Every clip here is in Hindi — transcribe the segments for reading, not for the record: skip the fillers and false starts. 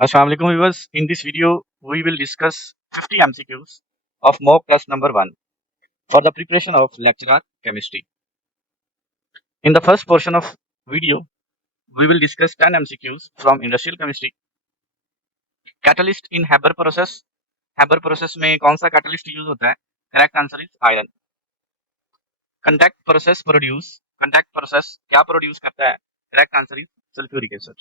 Assalamualaikum viewers. In this video, we will discuss 50 MCQs of mock test number 1 for the preparation of lecture chemistry. In the first portion of video, we will discuss 10 MCQs from industrial chemistry. Catalyst in Haber process. Haber process में कौन सा catalyst यूज होता है? Correct answer is iron. Contact process produce. Contact process क्या produce करता है? Correct answer is sulfuric acid.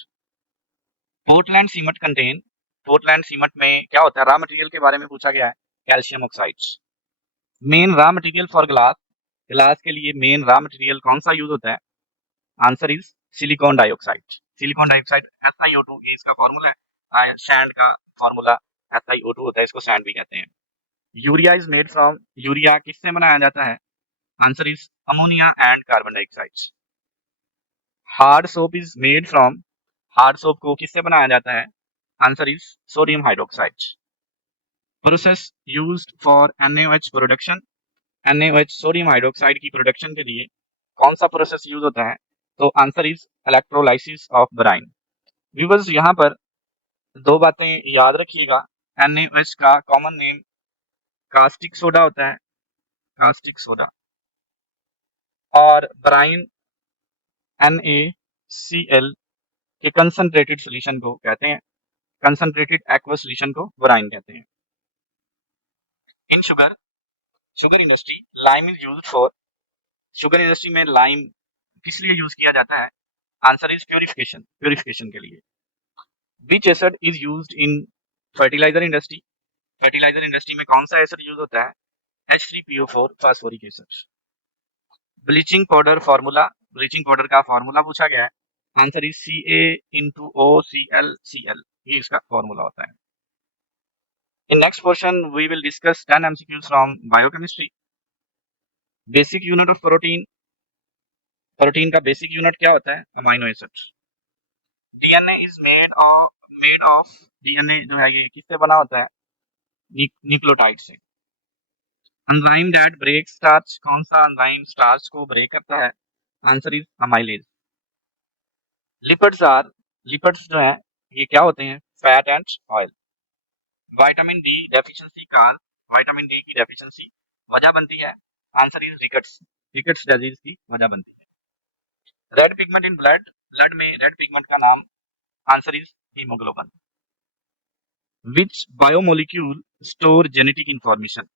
Portland cement contain. Portland cement में क्या होता है? रॉ मटेरियल के बारे में पूछा गया है. Calcium oxides. Main raw material for glass. Glass के लिए मेन रॉ मटेरियल कौन सा यूज होता है? Answer is silicon dioxide. Silicon dioxide SiO2 ये इसका फॉर्मूला है. सैंड का फॉर्मूला SiO2 होता है, इसको सैंड भी कहते हैं. Urea is made from. Urea किससे बनाया जाता है? Answer is ammonia and carbon dioxide. Hard soap is made from. Hard soap को किससे बनाया जाता है? Answer is sodium hydroxide. Process used for NaOH production. NaOH sodium hydroxide की प्रोडक्शन के लिए कौन सा प्रोसेस यूज होता है? तो answer is electrolysis of brine. Viewers यहाँ पर दो बातें याद रखिएगा. NaOH का कॉमन नेम कास्टिक सोडा होता है, कास्टिक सोडा. और बोराइन NaCl के कंसंट्रेटेड सोल्यूशन को कहते हैं, कंसंट्रेटेड एक्वस सोल्यूशन को बोराइन कहते हैं. इन sugar, sugar industry lime is used for. Sugar industry में लाइम किस लिए यूज किया जाता है? आंसर इज प्यूरिफिकेशन, प्यूरिफिकेशन के लिए. Which acid is used in fertilizer industry. Fertilizer industry में कौन सा एसिड यूज होता है? H3PO4 phosphoric acid. Bleaching powder formula. Bleaching powder का फार्मूला पूछा गया है. Answer is CaOClCl. ये इसका फार्मूला होता है. In next portion we will discuss 10 MCQs from biochemistry. Basic unit of protein. Protein का बेसिक यूनिट क्या होता है? Amino acid. DNA is made of. DNA जो है ये किससे बना होता है? न्यूक्लियोटाइड से. Enzyme that break starch. कौन सा एंजाइम स्टार्च को ब्रेक करता है? Answer is amylase. Lipids are. Lipids जो है ये क्या होते हैं? Fat and oil. Vitamin D deficiency का. विटामिन डी की डेफिशिएंसी वजह बनती है. Answer is rickets. Rickets disease की वजह बनती है. Red pigment in blood. Blood में रेड पिगमेंट का नाम. Answer is haemoglobin. Which biomolecule store genetic information.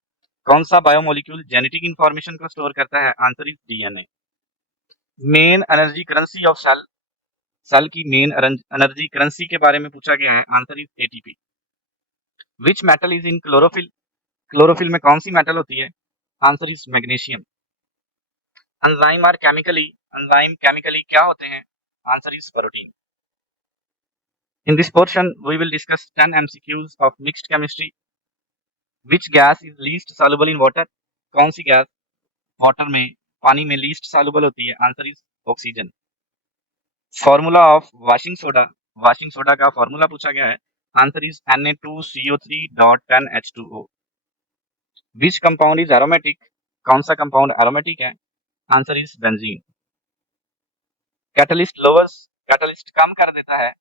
कौन सा बायोमोलिक्यूल जेनेटिक इंफॉर्मेशन को स्टोर करता है? Answer is DNA. Main energy currency of cell. Cell की मेन एनर्जी करेंसी के बारे में पूछा गया है. Answer is ATP. Which metal is in chlorophyll. Chlorophyll में कौन सी मेटल होती है? Answer is magnesium. Enzyme are chemically. Enzyme chemically क्या होते हैं? Answer is protein. In this portion we will discuss 10 MCQs of mixed chemistry. Which gas is least soluble in water. कौन सी गैस वाटर में, पानी में लीस्ट सॉल्युबल होती है? Answer is oxygen. Formula of washing soda. Washing soda का फॉर्मूला पूछा गया है. Answer is Na2CO3.10H2O. Which compound is aromatic. कौन सा कंपाउंड एरोमेटिक है? Answer is benzene. Catalyst lowers. Catalyst कम कर देता है.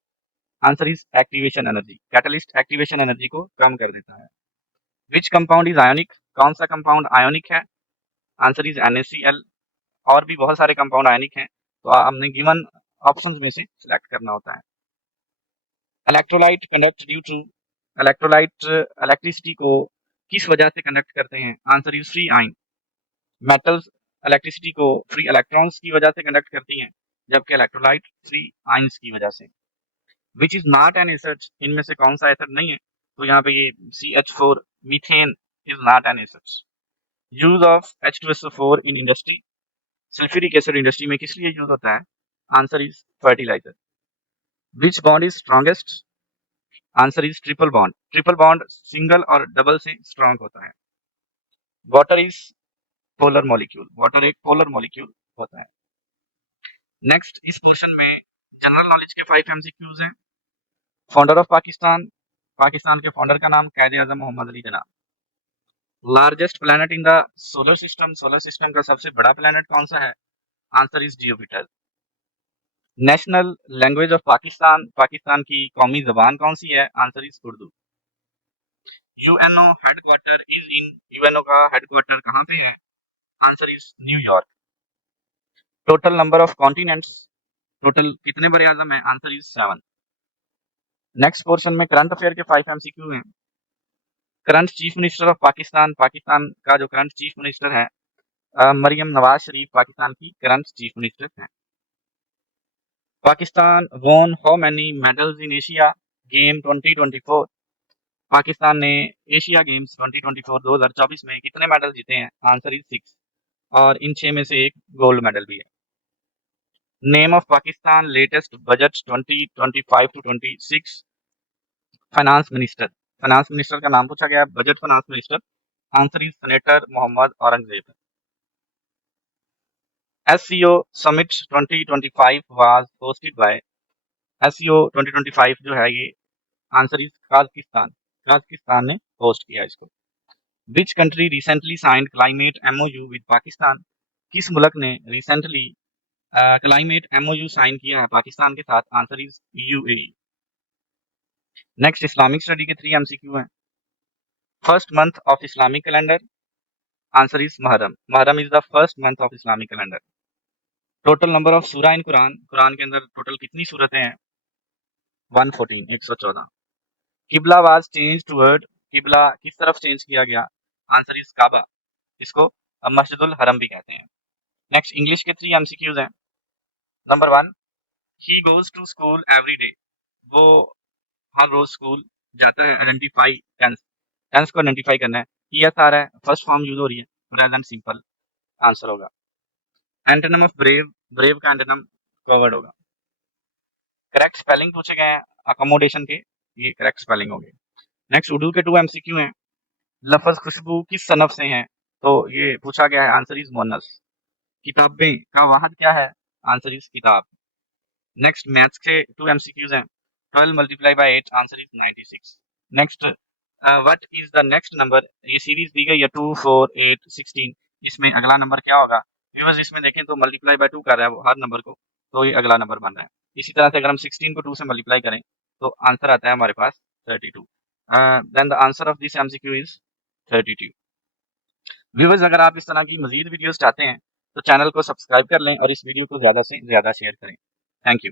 Answer is activation energy. Catalyst activation energy को कम कर देता है. Which compound is ionic. कौन सा कंपाउंड आयोनिक है? Answer is NaCl. और भी बहुत सारे कंपाउंड आयनिक हैं, तो हमने गिवन ऑप्शंस में से सिलेक्ट करना होता है. Electrolyte conduct due to. Electrolyte electricity को किस वजह से कंडक्ट करते हैं? Answer is free ion. Metals electricity को फ्री इलेक्ट्रॉन्स की वजह से कंडक्ट करती हैं, जबकि इलेक्ट्रोलाइट फ्री आयंस की वजह से. Which is not an acid. इनमें से कौन सा एसिड नहीं है? तो यहाँ पे ये CH4 methane is not an acid. Use of H2SO4 in industry. Sulphuric acid industry में किस लिए यूज होता है? Answer is fertilizer. Which bond is strongest. Answer is triple bond. Triple bond single और डबल से स्ट्रॉन्ग होता है. Water is polar molecule. Water एक पोलर मॉलिक्यूल होता है. नेक्स्ट इस पोर्शन में जनरल नॉलेज के 5 MCQs हैं. Founder of Pakistan. पाकिस्तान के फाउंडर का नाम Quaid-e Azam Mohammad Ali Jinnah. Largest planet in the solar system. Solar system का सबसे बड़ा प्लैनेट कौन सा है? Answer is Jupiter. National language of Pakistan, Pakistan की कौमी जबान कौन सी है? Answer is Urdu. UNO headquarter is in, UNO का हेडक्वार्टर कहाँ पे है? Answer is New York. Total number of continents, total कितने बड़े आजम है? Answer is 7। नेक्स्ट पोर्शन में करंट अफेयर के 5 एमसीक्यू हैं। Current chief minister of Pakistan, Pakistan का जो करंट चीफ मिनिस्टर है मरियम नवाज शरीफ पाकिस्तान की करंट चीफ मिनिस्टर हैं। Pakistan won how many medals in Asia game 2024? Pakistan ने एशिया गेम्स 2024 में कितने मेडल जीते हैं? आंसर इज 6 और इन 6 में से एक गोल्ड मेडल भी है। Name of Pakistan latest budget 2025 to 26? Finance minister, finance minister का नाम पूछा गया है, budget finance minister. Answer is senator Mohammad Aurangzeb. SCO Summit 2025 was hosted by, SCO 2025 जो है ये आंसर इज काजकिस्तान, काजकिस्तान ने होस्ट किया इसको। Which country recently signed climate MOU with Pakistan? किस मुल्क ने रिसेंटली क्लाइमेट MOU साइन किया है पाकिस्तान के साथ? Answer is UAE। Next Islamic study के 3 MCQ हैं। First month of Islamic calendar? Answer is Muharram, Muharram is the first month of Islamic calendar. Total number of सूरा इन कुरान, कुरान के अंदर टोटल कितनी सूरतें हैं? 114, 114। किबला वाज चेंज टुवर्ड, किबला किस तरफ चेंज किया गया? आंसर इज काबा, इसको मस्जिदुल हरम भी कहते हैं। नेक्स्ट इंग्लिश के 3 MCQs हैं। Number 1, he goes to school every day, वो हर रोज स्कूल जाता है। आइडेंटिफाई टेंस, टेंस को आइडेंटिफाई करना है। ही एस आ रहा है, फर्स्ट फॉर्म यूज हो रही है, प्रेजेंट सिंपल आंसर होगा। एंटोनिम ऑफ ब्रेव, ब्रेव का एंटोनिम कवर्ड होगा। करेक्ट स्पेलिंग पूछे गए हैं अकोमोडेशन के, ये करेक्ट स्पेलिंग हो गई। नेक्स्ट उर्दू के 2 MCQ हैं। लफ्ज खुशबू किस सनफ से हैं? तो ये पूछा गया है, आंसर इज मुअन्नस। किताबें का वाहद क्या है? आंसर इज किताब। नेक्स्ट मैथ्स के 2 MCQs हैं। 12 multiply by 8, answer is 96। Next what is the next number? ये सीरीज दी गई है 2, 4, 8, 16, इसमें अगला नंबर क्या होगा? व्यूअर्स इसमें देखें तो मल्टीप्लाई बाय 2 कर रहा है वो हर नंबर को, तो ये अगला नंबर बन रहा है। इसी तरह से अगर हम 16 को 2 से मल्टीप्लाई करें तो आंसर आता है हमारे पास 32। Then the answer of this MCQ is 32। Viewers अगर आप इस तरह की मजीद वीडियोस चाहते हैं तो चैनल को सब्सक्राइब कर लें और इस वीडियो को ज़्यादा से ज़्यादा शेयर करें। Thank you.